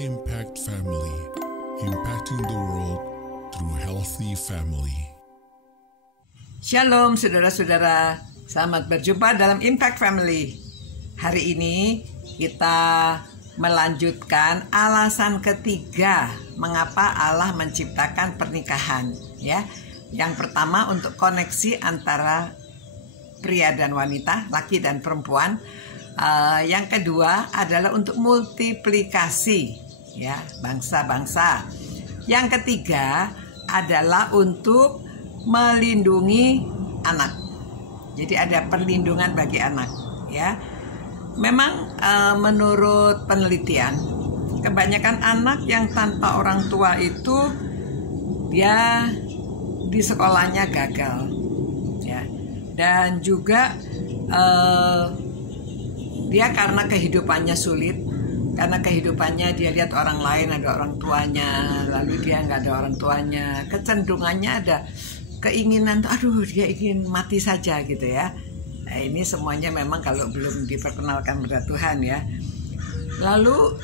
Impact Family, impacting the world through healthy family. Shalom saudara-saudara, selamat berjumpa dalam Impact Family. Hari ini kita melanjutkan alasan ketiga mengapa Allah menciptakan pernikahan, ya. Yang pertama untuk koneksi antara pria dan wanita, laki dan perempuan. Yang kedua adalah untuk multiplikasi, ya, bangsa-bangsa. Yang ketiga adalah untuk melindungi anak. Jadi ada perlindungan bagi anak, ya. Memang menurut penelitian, kebanyakan anak yang tanpa orang tua itu dia di sekolahnya gagal, ya. Dan juga dia karena kehidupannya sulit, karena kehidupannya dia lihat orang lain ada orang tuanya, lalu dia nggak ada orang tuanya, kecenderungannya ada keinginan, aduh dia ingin mati saja gitu ya. Nah, ini semuanya memang kalau belum diperkenalkan kepada Tuhan, ya. Lalu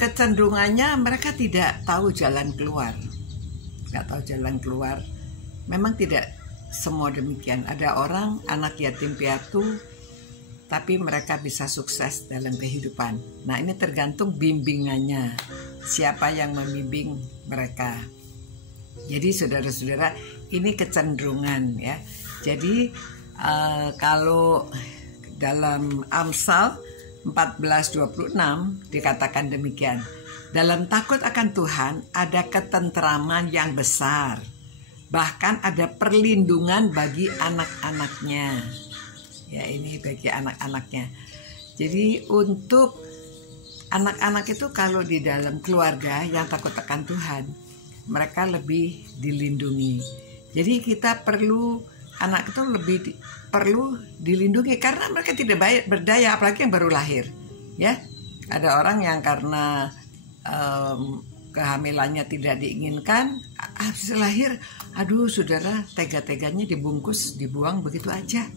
kecenderungannya mereka tidak tahu jalan keluar, nggak tahu jalan keluar. Memang tidak semua demikian. Ada orang anak yatim piatu tapi mereka bisa sukses dalam kehidupan. Nah, ini tergantung bimbingannya, siapa yang membimbing mereka. Jadi saudara-saudara, ini kecenderungan, ya. Jadi kalau dalam Amsal 14:26 dikatakan demikian, dalam takut akan Tuhan ada ketentraman yang besar, bahkan ada perlindungan bagi anak-anaknya. Ya, ini bagi anak-anaknya. Jadi untuk anak-anak itu kalau di dalam keluarga yang takut akan Tuhan, mereka lebih dilindungi. Jadi kita perlu, anak itu perlu dilindungi karena mereka tidak berdaya, apalagi yang baru lahir, ya. Ada orang yang karena kehamilannya tidak diinginkan, habis lahir, aduh saudara, tega-teganya dibungkus, dibuang begitu aja,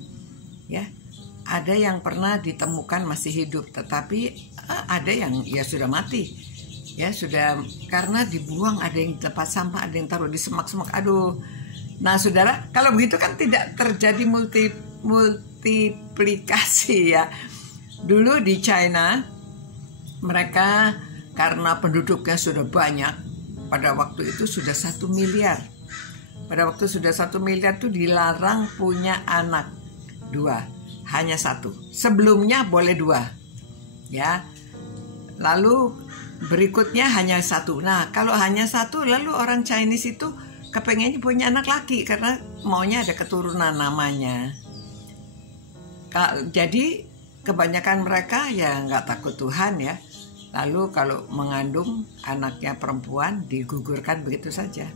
ya. Ada yang pernah ditemukan masih hidup, tetapi ada yang ya sudah mati, ya, sudah karena dibuang. Ada yang di tempat sampah, ada yang taruh di semak-semak, aduh. Nah saudara, kalau begitu kan tidak terjadi multiplikasi, ya. Dulu di China, mereka karena penduduknya sudah banyak, pada waktu itu sudah 1 miliar. Pada waktu sudah 1 miliar itu dilarang punya anak 2, hanya 1. Sebelumnya boleh 2, ya. Lalu berikutnya hanya 1. Nah, kalau hanya 1, lalu orang Chinese itu kepengennya punya anak laki karena maunya ada keturunan namanya. Jadi kebanyakan mereka ya nggak takut Tuhan, ya. Lalu kalau mengandung anaknya perempuan digugurkan begitu saja.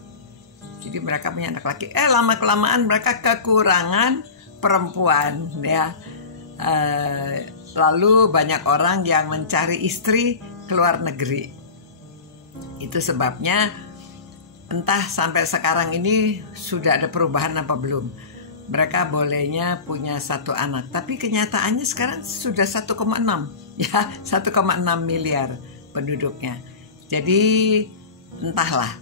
Jadi mereka punya anak laki. Lama-kelamaan mereka kekurangan perempuan, ya. Lalu banyak orang yang mencari istri ke luar negeri. Itu sebabnya entah sampai sekarang ini sudah ada perubahan apa belum. Mereka bolehnya punya 1 anak, tapi kenyataannya sekarang sudah 1,6, ya, 1,6 miliar penduduknya. Jadi entahlah.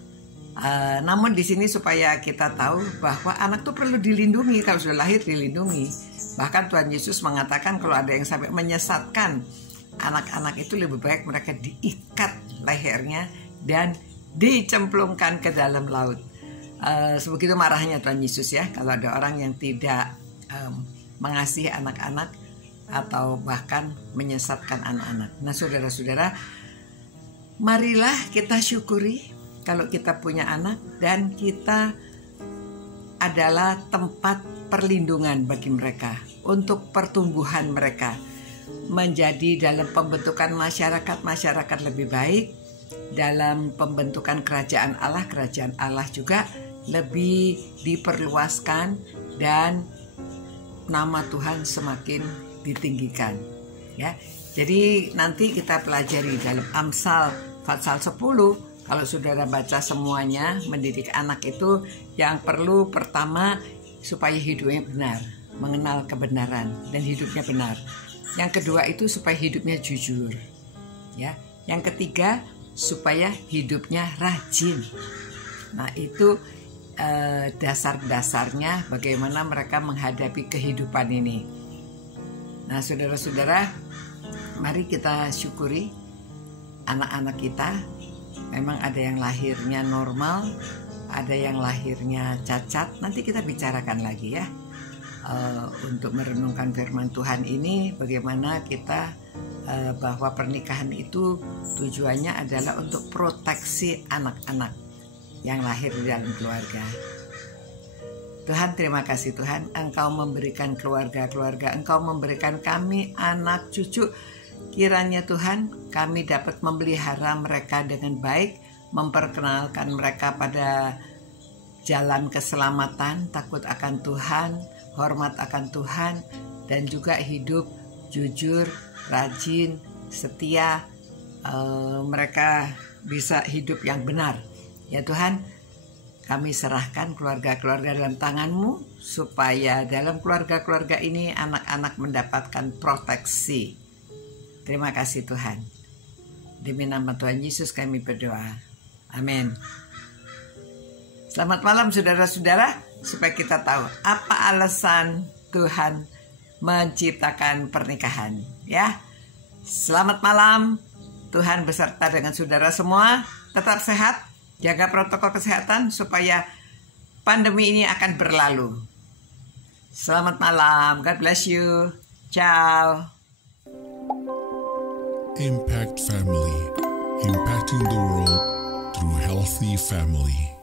Namun di sini supaya kita tahu bahwa anak tuh perlu dilindungi, kalau sudah lahir dilindungi. Bahkan Tuhan Yesus mengatakan kalau ada yang sampai menyesatkan anak-anak itu, lebih baik mereka diikat lehernya dan dicemplungkan ke dalam laut. Sebegitu marahnya Tuhan Yesus, ya, kalau ada orang yang tidak mengasihi anak-anak atau bahkan menyesatkan anak-anak. Nah saudara-saudara, marilah kita syukuri kalau kita punya anak dan kita adalah tempat perlindungan bagi mereka untuk pertumbuhan mereka menjadi dalam pembentukan masyarakat lebih baik, dalam pembentukan kerajaan Allah juga lebih diperluaskan dan nama Tuhan semakin ditinggikan, ya. Jadi nanti kita pelajari dalam Amsal pasal 10. Kalau saudara baca semuanya, mendidik anak itu yang perlu pertama supaya hidupnya benar, mengenal kebenaran dan hidupnya benar. Yang kedua itu supaya hidupnya jujur, ya. Yang ketiga supaya hidupnya rajin. Nah, itu dasar-dasarnya bagaimana mereka menghadapi kehidupan ini. Nah, saudara-saudara, mari kita syukuri anak-anak kita. Memang ada yang lahirnya normal, ada yang lahirnya cacat. Nanti kita bicarakan lagi ya, untuk merenungkan firman Tuhan ini, bagaimana kita bahwa pernikahan itu tujuannya adalah untuk proteksi anak-anak yang lahir di dalam keluarga. Tuhan, terima kasih Tuhan, Engkau memberikan keluarga-keluarga, Engkau memberikan kami anak cucu. Kiranya Tuhan, kami dapat memelihara mereka dengan baik, memperkenalkan mereka pada jalan keselamatan, takut akan Tuhan, hormat akan Tuhan, dan juga hidup jujur, rajin, setia. Mereka bisa hidup yang benar. Ya Tuhan, kami serahkan keluarga-keluarga dalam tangan-Mu, supaya dalam keluarga-keluarga ini anak-anak mendapatkan proteksi. Terima kasih Tuhan. Demi nama Tuhan Yesus kami berdoa. Amin. Selamat malam saudara-saudara, supaya kita tahu apa alasan Tuhan menciptakan pernikahan. Ya, selamat malam. Tuhan beserta dengan saudara semua. Tetap sehat. Jaga protokol kesehatan supaya pandemi ini akan berlalu. Selamat malam. God bless you. Ciao. Impact Family, impacting the world through healthy family.